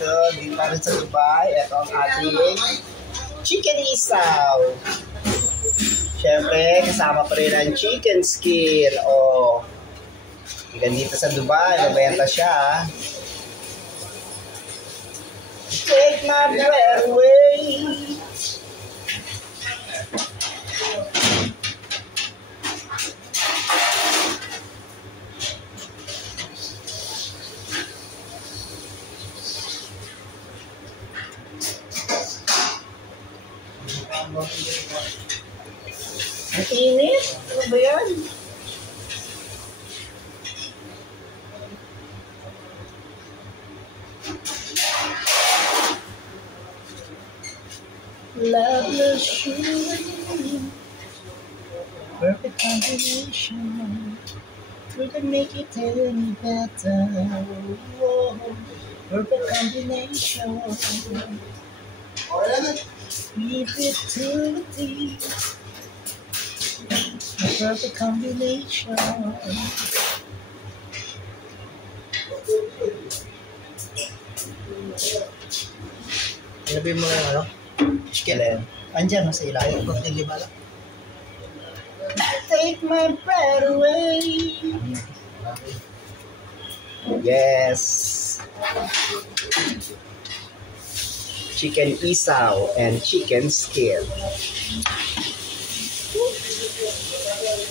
dito pa rin sa Dubai. Ito ang ating chicken isaw. Siyempre, kasama pa rin ang chicken skin. O, hanggang dito sa Dubai, mabenta siya. Take my breath away. Ang init? Ano ba yan? Loveless shooting, perfect combination, we can make it any better. Whoa, perfect combination, keep it to the deep. A perfect combination. Sinabi mo yung ano? Chicken. Andyan mo sa ilalim. Take my breath away. Yes. Chicken isaw and chicken skin.